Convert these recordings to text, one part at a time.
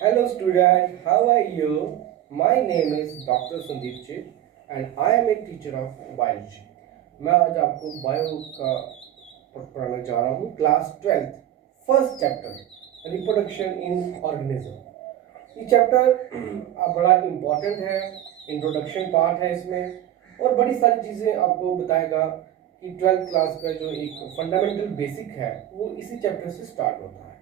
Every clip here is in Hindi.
Hello student, how are you? My name is Dr. Sandeep Chit and I am a teacher of biology. मैं आज आपको बायो का पढ़ाने जा रहा हूँ class 12th first chapter reproduction in organism. ये चैप्टर बड़ा इम्पोर्टेंट है, इंट्रोडक्शन पार्ट है इसमें और बड़ी सारी चीज़ें आपको बताएगा कि 12th क्लास का जो एक फंडामेंटल बेसिक है वो इसी चैप्टर से स्टार्ट होता है।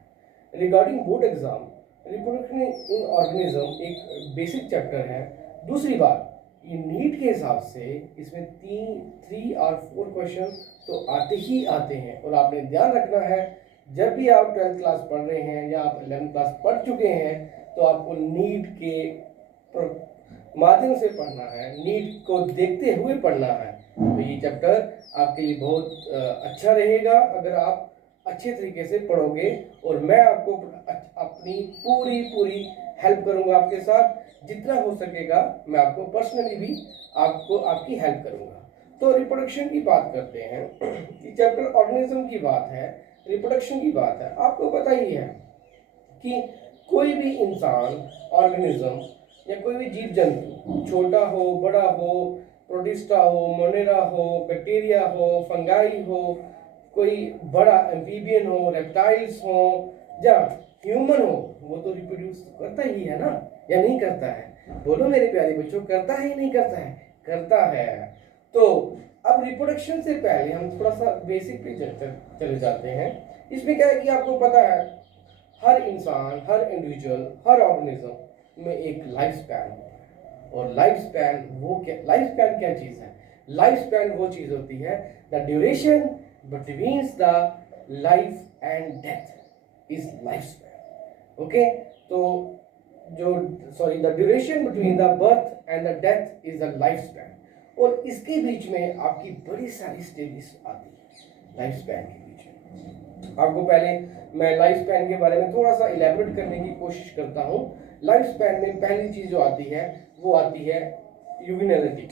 Regarding board exam, reproduction in organism एक बेसिक चैप्टर है। दूसरी बात, ये नीट के हिसाब से इसमें 3 और 4 क्वेश्चन तो आते ही आते हैं और आपने ध्यान रखना है जब भी आप 12th क्लास पढ़ रहे हैं या आप 11th क्लास पढ़ चुके हैं तो आपको नीट के माध्यम से पढ़ना है, नीट को देखते हुए पढ़ना है। तो ये चैप्टर आपके लिए बहुत अच्छा रहेगा अगर आप अच्छे तरीके से पढ़ोगे और मैं आपको अपनी पूरी हेल्प करूंगा आपके साथ, जितना हो सकेगा मैं आपको पर्सनली भी आपको आपकी हेल्प करूंगा। तो रिप्रोडक्शन की बात करते हैं। ये चैप्टर ऑर्गेनिज्म की बात है, रिप्रोडक्शन की बात है। आपको पता ही है कि कोई भी इंसान, ऑर्गेनिज्म या कोई भी जीव जंतु, छोटा हो बड़ा हो, प्रोटिस्टा हो, मोनेरा हो, बैक्टीरिया हो, फंगाई हो, कोई बड़ा एम्फीबियन हो, रेप्टाइल्स हो या ह्यूमन हो, वो तो रिप्रोड्यूस करता ही है ना, या नहीं करता है? बोलो मेरे प्यारे बच्चों, करता है या नहीं करता है? करता है। तो अब रिप्रोडक्शन से पहले हम थोड़ा सा बेसिक पे चले जाते हैं। इसमें क्या है कि आपको पता है हर इंसान, हर इंडिविजुअल, हर ऑर्गेनिज्म में एक लाइफ स्पैन होता है। और लाइफ स्पैन लाइफ स्पैन क्या चीज़ है? लाइफ स्पैन वो चीज़ होती है the duration between the life and death is life span. Okay, तो the duration between the birth and the death is the life span. और इसके बीच में आपकी बड़ी सारी स्टेजेस आती है लाइफ स्पैन के बीच में। आपको पहले मैं लाइफ स्पैन के बारे में थोड़ा सा इलेबोरेट करने की कोशिश करता हूँ। लाइफ स्पैन में पहली चीज जो आती है वो आती है यूविनैलिटी।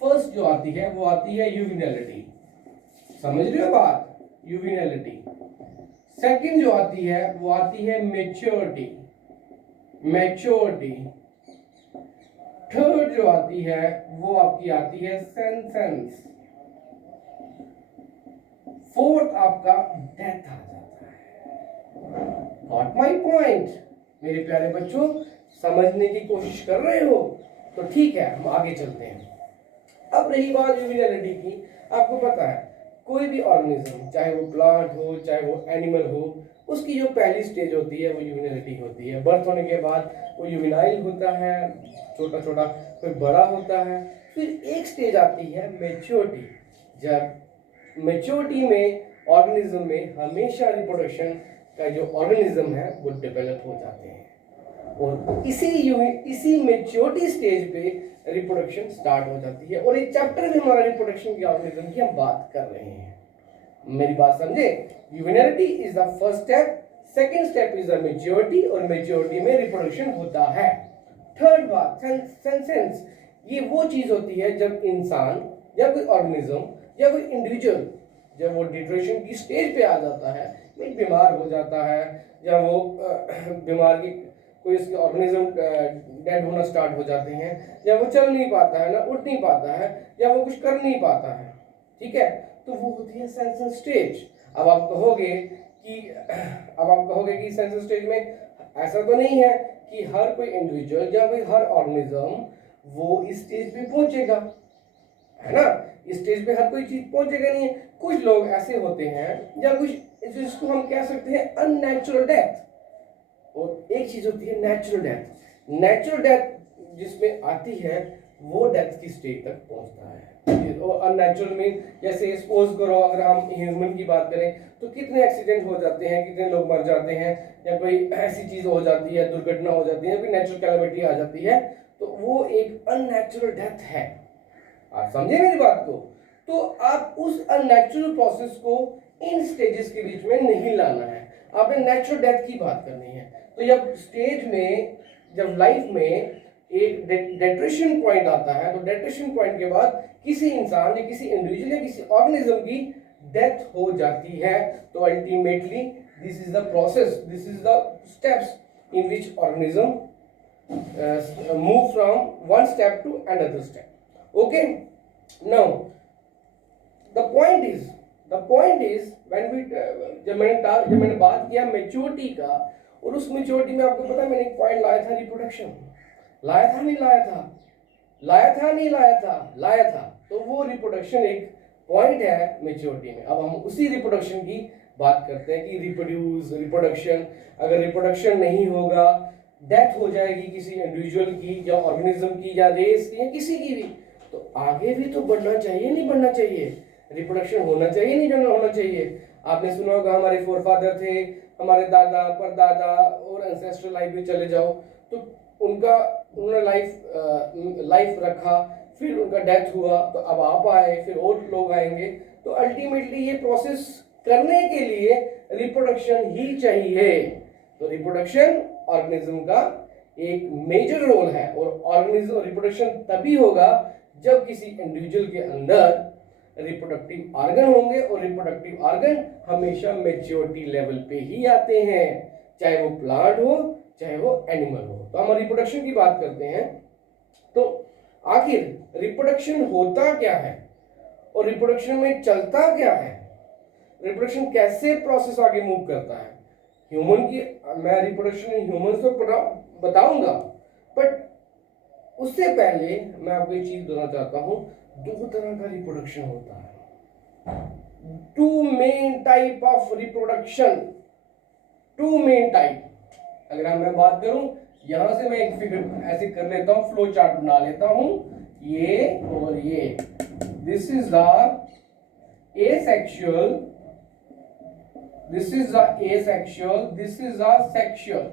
फर्स्ट जो आती है वो आती है यूविनैलिटी, समझ रहे हो बात? यूविनैलिटी। सेकंड जो आती है वो आती है मैच्योरिटी। थर्ड जो आती है वो आपकी आती है सेंसेंस। फोर्थ आपका डेथ आ जाता है। गॉट माई पॉइंट मेरे प्यारे बच्चों? समझने की कोशिश कर रहे हो? तो ठीक है, हम आगे चलते हैं। अब रही बात यूविनैलिटी की, आपको पता है कोई भी ऑर्गेनिज्म, चाहे वो प्लांट हो चाहे वो एनिमल हो, उसकी जो पहली स्टेज होती है वो यूविनैलिटी होती है। बर्थ होने के बाद वो यूविनाइल होता है, छोटा छोटा, फिर बड़ा होता है, फिर एक स्टेज आती है मैच्योरिटी। जब मैच्योरिटी में ऑर्गेनिज्म में हमेशा रिप्रोडक्शन का जो ऑर्गेनिज्म है वो डेवलप हो जाते हैं और इसी मैच्योरिटी स्टेज पे रिप्रोडक्शन स्टार्ट हो जाती है। और एक चैप्टर में हमारा रिप्रोडक्शन के ऑर्गेनिज्म की हम बात कर रहे हैं। मेरी बात समझे? Juvenility is the first step, second step is the maturity और मैच्योरिटी में रिप्रोडक्शन होता है। थर्ड बात सेंसेंस। ये वो चीज होती है जब इंसान या कोई ऑर्गेनिज्म या कोई इंडिविजुअल जब वो डिट्रेशन की स्टेज पे आ जाता है, बीमार हो जाता है, या वो बीमार की कोई इसके ऑर्गेनिज्म डेड होना स्टार्ट हो जाते हैं, या वो चल नहीं पाता है, ना उठ नहीं पाता है, या वो कुछ कर नहीं पाता है, ठीक है, तो वो होती है सेंसेस स्टेज। अब आप कहोगे कि सेंसेस स्टेज में ऐसा तो नहीं है कि हर कोई इंडिविजुअल या कोई हर ऑर्गेनिज्म वो इस स्टेज पे पहुंचेगा, है ना? इस स्टेज पे हर कोई चीज पहुंचेगा नहीं है। कुछ लोग ऐसे होते हैं या कुछ जिसको हम कह सकते हैं अननेचुरल डेथ, और एक चीज होती है नेचुरल डेथ। नेचुरल डेथ जिसमें आती है वो डेथ की स्टेज तक पहुंचता है। और अननेचुरल में जैसे सपोज करो अगर हम ह्यूमन की बात करें तो कितने एक्सीडेंट हो जाते हैं, कितने लोग मर जाते हैं, या कोई ऐसी चीज हो जाती है, दुर्घटना हो जाती है, कोई नेचुरल कैलामिटी आ जाती है, तो वो एक अननेचुरल डेथ है। आप समझे मेरी बात को? तो आप उस अननेचुरल प्रोसेस को इन स्टेजेस के बीच में नहीं लाना है, आपने नेचुरल डेथ की बात करनी है। तो जब स्टेज में, जब लाइफ में एक डेट्रेशन पॉइंट आता है, तो डेट्रेशन पॉइंट के बाद किसी इंसान या किसी इंडिविजुअल या किसी ऑर्गेनिज्म की डेथ हो जाती है। तो ultimately this is the process, this is the steps in which organism move from one step to another step. Okay, now the point is when we जब मैंने बात किया मेच्योरिटी का, और उस मेच्योरिटी में आपको पता है मैंने एक पॉइंट लाया था, रिप्रोडक्शन। लाया था, तो वो रिप्रोडक्शन एक पॉइंट है मेच्योरिटी में। अब हम उसी रिप्रोडक्शन की बात करते हैं कि रिप्रोडक्शन, अगर रिप्रोडक्शन नहीं होगा, डेथ हो जाएगी किसी इंडिविजुअल की या ऑर्गेनिज्म की या रेस की या किसी की भी, तो आगे भी तो बढ़ना चाहिए, नहीं बढ़ना चाहिए? रिप्रोडक्शन होना चाहिए, नहीं होना चाहिए? आपने सुना होगा हमारे फोरफादर थे, हमारे दादा परदादा और एंसेस्ट्रल लाइफ में चले जाओ, तो उन्होंने लाइफ रखा, फिर उनका डेथ हुआ, तो अब आप आए, फिर और लोग आएंगे, तो अल्टीमेटली ये प्रोसेस करने के लिए रिप्रोडक्शन ही चाहिए। तो रिप्रोडक्शन ऑर्गेनिज्म का एक मेजर रोल है, और ऑर्गेनिज्म रिप्रोडक्शन तभी होगा जब किसी इंडिविजुअल के अंदर रिप्रोडक्टिव ऑर्गन होंगे, और रिप्रोडक्टिव ऑर्गन हमेशा मैच्योरिटी लेवल पे ही आते हैं, चाहे वो प्लांट हो चाहे वो एनिमल हो। तो हम रिप्रोडक्शन की बात करते हैं, तो आखिर रिप्रोडक्शन होता क्या है और रिप्रोडक्शन में चलता क्या है, रिप्रोडक्शन कैसे प्रोसेस आगे मूव करता है। ह्यूमन की, मैं रिप्रोडक्शन इन ह्यूमंस तो बताऊंगा, बट उससे पहले मैं आपको एक चीज बताना चाहता हूं। दो तरह का रिप्रोडक्शन होता है, two main type of reproduction, two main type. अगर मैं बात करूं, यहां से मैं एक फिगर ऐसे कर लेता हूं, फ्लो चार्ट बना लेता हूं, ये और ये, this is the asexual, this is the asexual, this is the sexual.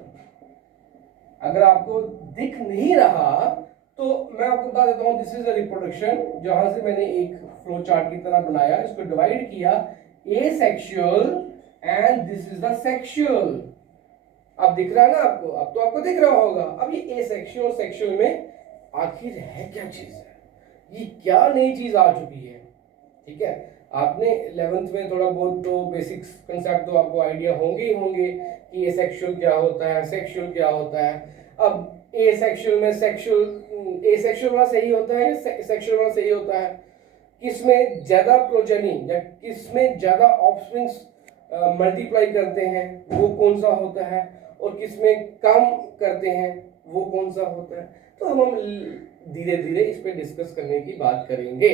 अगर आपको दिख नहीं रहा तो मैं आपको बता देता हूं, दिस इज अ रिप्रोडक्शन, जहां से मैंने एक फ्लो चार्ट की तरह बनाया, इसको डिवाइड किया, asexual and this is the sexual. अब दिख रहा है ना आपको? अब तो आपको दिख रहा होगा। अब ये एसेक्सुअल सेक्सुअल में आखिर है क्या चीज है, ये क्या नई चीज आ चुकी है? ठीक है, आपने 11th में थोड़ा बहुत तो बेसिक्स कंसेप्ट तो आपको आइडिया होंगे ही होंगे कि एसेक्सुअल क्या होता है, सेक्सुअल क्या होता है। अब एसेक्सुअल में एसेक्सुअल वाला सही होता है, सेक्सुअल वाला सही होता है? किसमें ज्यादा प्रोजेनी या किसमें ज्यादा ऑफस्प्रिंग्स मल्टीप्लाई करते हैं वो कौन सा होता है, और किसमें कम करते हैं वो कौन सा होता है? तो हम धीरे धीरे इस पे डिस्कस करने की बात करेंगे।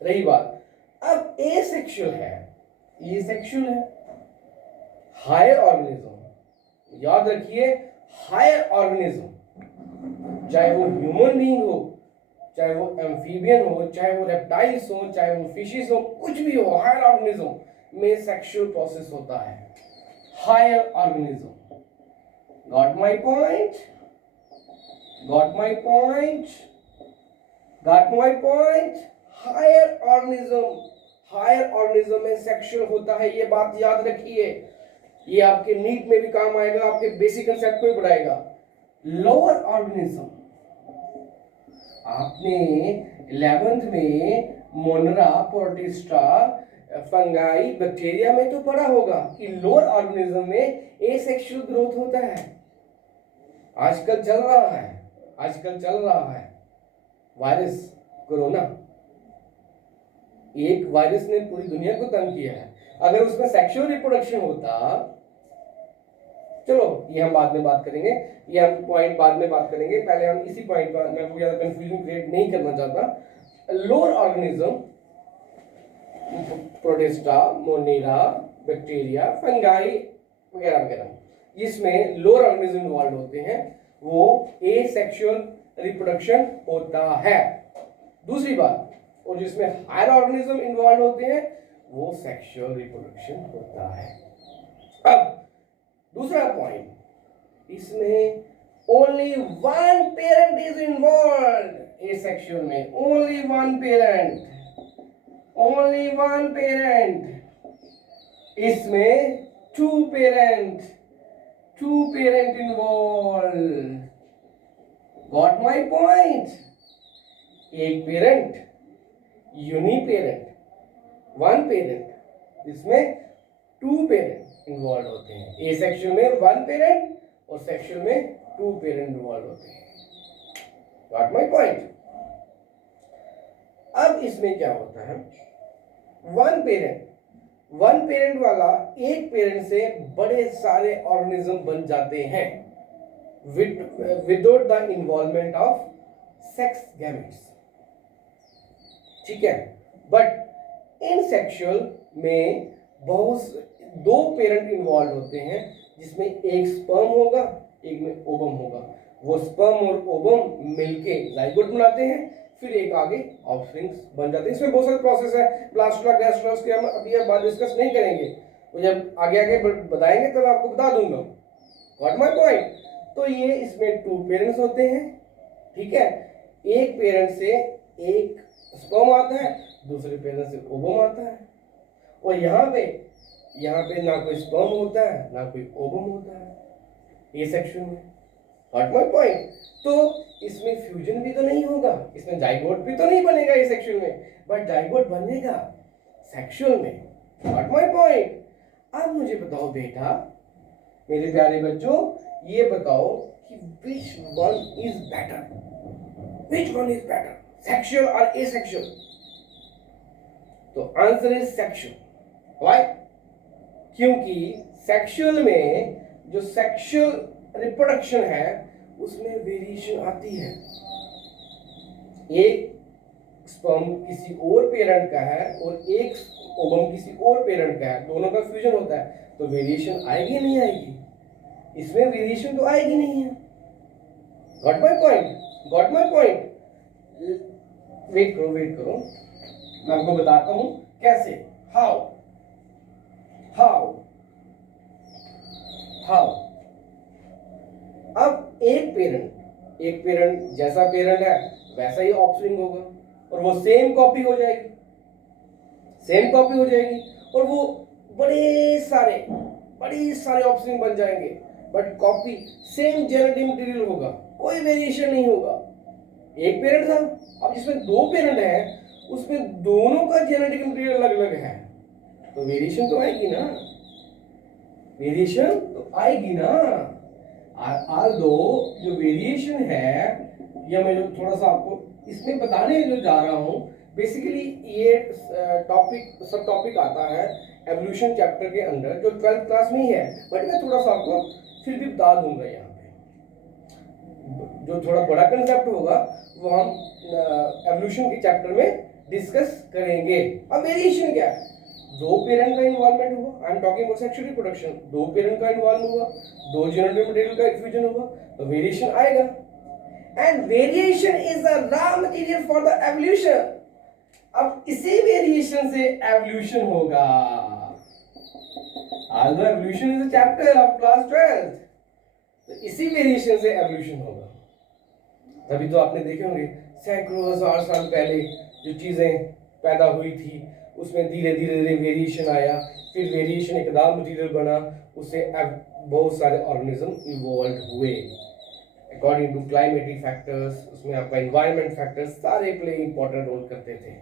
रही बात, अब एसेक्सुअल है हायर ऑर्गेनिज्म। याद रखिए, हायर ऑर्गेनिज्म, चाहे वो ह्यूमन बीइंग हो, चाहे वो एम्फीबियन हो, चाहे वो रेप्टाइल्स हो, चाहे वो फिशेस हो, कुछ भी हो, हायर ऑर्गेनिज्म में सेक्सुअल प्रोसेस होता है। Higher organism, got my point? Higher organism में सेक्सुअल होता है, ये बात याद रखिए, ये आपके नीट में भी काम आएगा, आपके बेसिक कंसेप्ट को भी बढ़ाएगा। लोअर ऑर्गेनिज्म, आपने 11th में मोनरा, प्रोटिस्टा, फंगाई, बैक्टीरिया में तो पढ़ा होगा कि लोअर ऑर्गेनिज्म में एसेक्सुअल ग्रोथ होता है। आजकल चल रहा है वायरस कोरोना, एक वायरस ने पूरी दुनिया को तंग किया है। अगर उसमें सेक्सुअल रिप्रोडक्शन होता, चलो ये हम बाद में बात करेंगे, ये हम पॉइंट बाद में बात करेंगे, पहले हम इसी पॉइंट पर, मैं ज्यादा कंफ्यूजन क्रिएट नहीं करना चाहता। Lower organism, protista, Monera, bacteria, fungi वगैरह वगैरह, जिसमें लोअर ऑर्गेनिज्म इन्वॉल्व होते हैं, वो एसेक्सुअल रिप्रोडक्शन होता है। दूसरी बात, और जिसमें हायर ऑर्गेनिज्म इन्वॉल्व होते हैं वो सेक्सुअल रिप्रोडक्शन होता है। अब दूसरा पॉइंट, इसमें only one parent is involve. Asexual में ओनली वन पेरेंट, इसमें two parent involve. Got my point? एक पेरेंट, यूनिपेरेंट, वन पेरेंट, इसमें टू पेरेंट इन्वॉल्व होते हैं। एसेक्सुअल में वन पेरेंट और सेक्सुअल में 2 पेरेंट इन्वॉल्व होते हैं। Got my point? अब इसमें क्या होता है, वन पेरेंट वाला एक पेरेंट से बड़े सारे ऑर्गेनिज्म बन जाते हैं without the involvement of sex gametes. ठीक है, बट इन सेक्सुअल में बहुत 2 पेरेंट इन्वॉल्व होते हैं, जिसमें एक स्पर्म होगा, एक में ओवम होगा। वो स्पर्म और ओवम मिलके जाइगोट बनाते हैं, फिर एक आगे ऑफस्प्रिंग्स बन जाते हैं। इसमें बहुत सारे प्रोसेस है, ब्लास्टुला गैस्ट्रुला, उसके हम अभी बात डिस्कस नहीं करेंगे, तो जब आगे बताएंगे तब आपको बता दूंगा। Got my point? तो ये इसमें 2 पेरेंट्स होते हैं। ठीक है, एक पेरेंट से एक स्पर्म आता है, दूसरे पेरेंट से ओवम आता है, और यहाँ पे ना कोई स्पर्म होता है ना कोई ओवम होता है ये सेक्शन में। Got my point? तो इसमें फ्यूजन भी तो नहीं होगा, इसमें जाइगोट भी तो नहीं बनेगा ये सेक्सुअल में, बट जाइगोट बनेगा सेक्सुअल में। Got my point? अब मुझे बताओ बेटा, मेरे प्यारे बच्चों, ये बताओ कि which one is better, sexual और एसेक्सुअल? तो आंसर इज सेक्सुअल। व्हाई? क्योंकि सेक्सुअल में जो सेक्सुअल रिप्रोडक्शन है उसमें वेरिएशन आती है। एक स्पर्म किसी और पेरेंट का है और एक ओवम किसी और पेरेंट का है, दोनों का फ्यूजन होता है, तो वेरिएशन आएगी नहीं आएगी? इसमें वेरिएशन तो आएगी नहीं है। Got my point? वेट करो, मैं आपको बताता हूं कैसे। हाउ अब एक पेरेंट जैसा पेरेंट है वैसा ही ऑफस्प्रिंग होगा, और वो सेम कॉपी हो जाएगी, और वो बड़े सारे ऑफस्प्रिंग बन जाएंगे, but copy same genetic material होगा, कोई वेरिएशन नहीं होगा। एक पेरेंट था, अब जिसमें 2 पेरेंट हैं उसमें दोनों का जेनेटिक मटेरियल अलग अलग है, तो वेरिएशन तो आएगी ना। आल्दो जो वेरिएशन है, या मैं जो थोड़ा सा आपको इसमें बताने जो जा रहा हूं, बेसिकली ये सब टॉपिक आता है एवोल्यूशन चैप्टर के अंदर, जो 12th क्लास में ही है, बट मैं थोड़ा सा आपको फिर भी बता दूंगा। यहाँ पे जो थोड़ा बड़ा कंसेप्ट होगा वो हम एवोल्यूशन के चैप्टर में डिस्कस करेंगे। अब वेरिएशन क्या है? 2 पेरेंट का इन्वॉल्वमेंट हुआ, I am talking about sexual reproduction, 2 parent का इन्वॉल्व हुआ, 2 जेनेटिक मटेरियल का फ्यूजन हुआ, तो वेरिएशन आएगा। And variation is the raw material for the evolution. अब इसी वेरिएशन से एवोल्यूशन होगा। although evolution is a chapter of class 12th, तो इसी वेरिएशन से एवोल्यूशन होगा। तभी तो आपने देखे होंगे सैकड़ों हजार साल पहले जो चीजें पैदा हुई थी उसमें धीरे धीरे वेरिएशन आया, फिर वेरिएशन एक रॉ मटेरियल बना, उससे बहुत सारे ऑर्गेनिज्म इवॉल्व हुए अकॉर्डिंग टू क्लाइमेटिक फैक्टर्स। उसमें आपका एनवायरनमेंट फैक्टर्स सारे प्ले इंपॉर्टेंट रोल करते थे।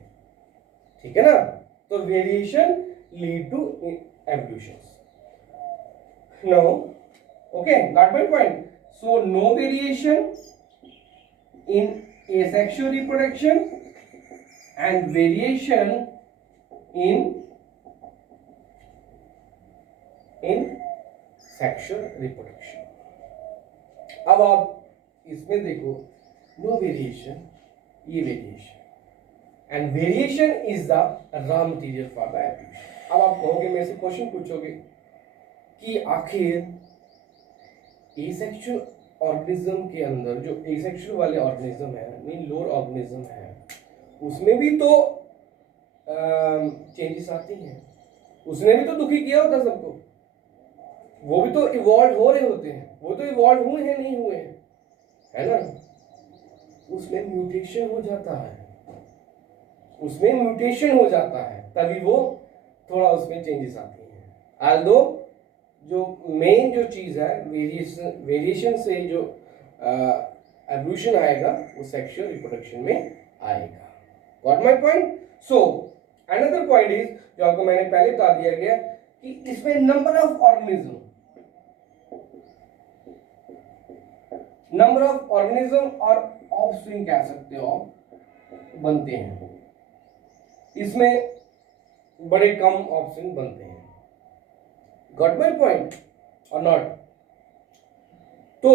ठीक है ना? तो variation lead to evolution. Now, okay, got my point. So no variation in asexual reproduction and variation in sexual reproduction. अब आप इसमें देखो, no variation, ये variation and variation is the raw material for the evolution. अब आप कहोगे, मेरे से क्वेश्चन पूछोगे कि आखिर एसेक्सुअल ऑर्गेनिज्म के अंदर जो एसेक्सुअल वाले ऑर्गेनिज्म है, मीन लोअर ऑर्गेनिज्म है, उसमें भी तो चेंजेस आती हैं, उसने भी तो दुखी किया होता सबको, वो भी तो इवॉल्व हो रहे होते हैं, वो तो इवॉल्व हुए हैं नहीं हुए हैं, है ना? उसमें म्यूटेशन हो जाता है, तभी वो थोड़ा उसमें चेंजेस आती हैं। आल्दो जो मेन जो चीज है वेरिएशन से जो एवोल्यूशन आएगा वो सेक्सुअल रिप्रोडक्शन में आएगा। Got my point? So another point is, जो आपको मैंने पहले बता दिया गया कि इसमें number of organism, number of organism और ऑफस्प्रिंग कह सकते हो आप बनते हैं, इसमें बड़े कम ऑफस्प्रिंग बनते हैं। गॉट माय पॉइंट और नॉट? तो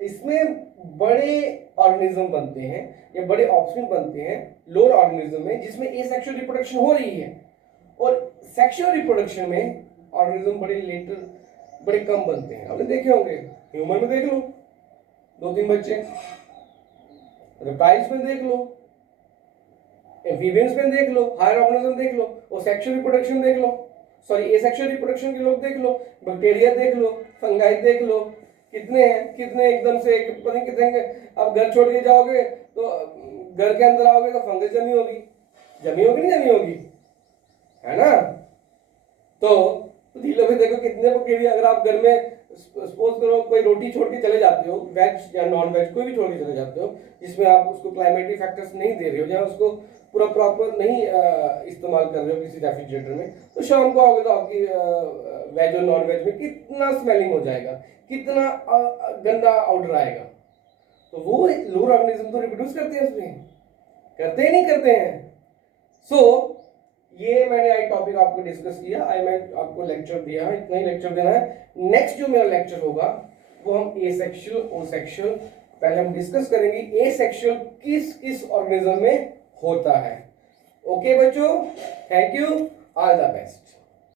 इसमें बड़े ऑर्गेनिज्म बनते हैं या बड़े ऑफस्प्रिंग बनते हैं लोअर ऑर्गेनिज्म में, जिसमें एसेक्सुअल रिप्रोडक्शन हो रही है, और सेक्सुअल रिप्रोडक्शन में ऑर्गेनिज्म बड़े लेटर, बड़े कम बनते हैं। आपने देखे होंगे, ह्यूमन में देख लो 2-3 बच्चे, रेप्टाइल्स में देख लो, एम्फीबियंस में देख लो, हायर ऑर्गेनिज्म देख लो, और सेक्सुअल रिप्रोडक्शन देख लो, सॉरी एसेक्सुअल रिप्रोडक्शन के लोग देख लो, बैक्टीरिया देख लो, फंगाई देख लो, कितने हैं, कितने एकदम से पता नहीं कितने। अब घर छोड़ के जाओगे तो घर के अंदर आओगे तो फंगस जमी होगी, जमी होगी नहीं जमी होगी, है ना? तो धीरे भी देखो कितने बैक्टीरिया। अगर आप घर में सपोज करो कोई रोटी छोड़ के चले जाते हो, वेज या नॉन वेज कोई भी छोड़ के चले जाते हो, जिसमें आप उसको क्लाइमेटिक फैक्टर्स नहीं दे रहे हो या उसको पूरा प्रॉपर नहीं इस्तेमाल कर रहे हो किसी रेफ्रिजरेटर में, तो शाम को आओगे तो आपकी वेज और नॉन वेज में कितना स्मेलिंग हो जाएगा, कितना गंदा ऑर्डर आएगा। तो वो लोअर ऑर्गेनिज्म तो रिप्रोड्यूस करते हैं उसमें, करते ही नहीं करते हैं। सो ये मैंने आई टॉपिक आपको डिस्कस किया, मैं आपको लेक्चर दिया, इतना ही लेक्चर देना है। नेक्स्ट जो मेरा लेक्चर होगा वो हम एसेक्सुअल ओसेक्सुअल पहले हम डिस्कस करेंगे, एसेक्सुअल किस किस ऑर्गेनिज्म में होता है। ओके बच्चों, thank you, all the best.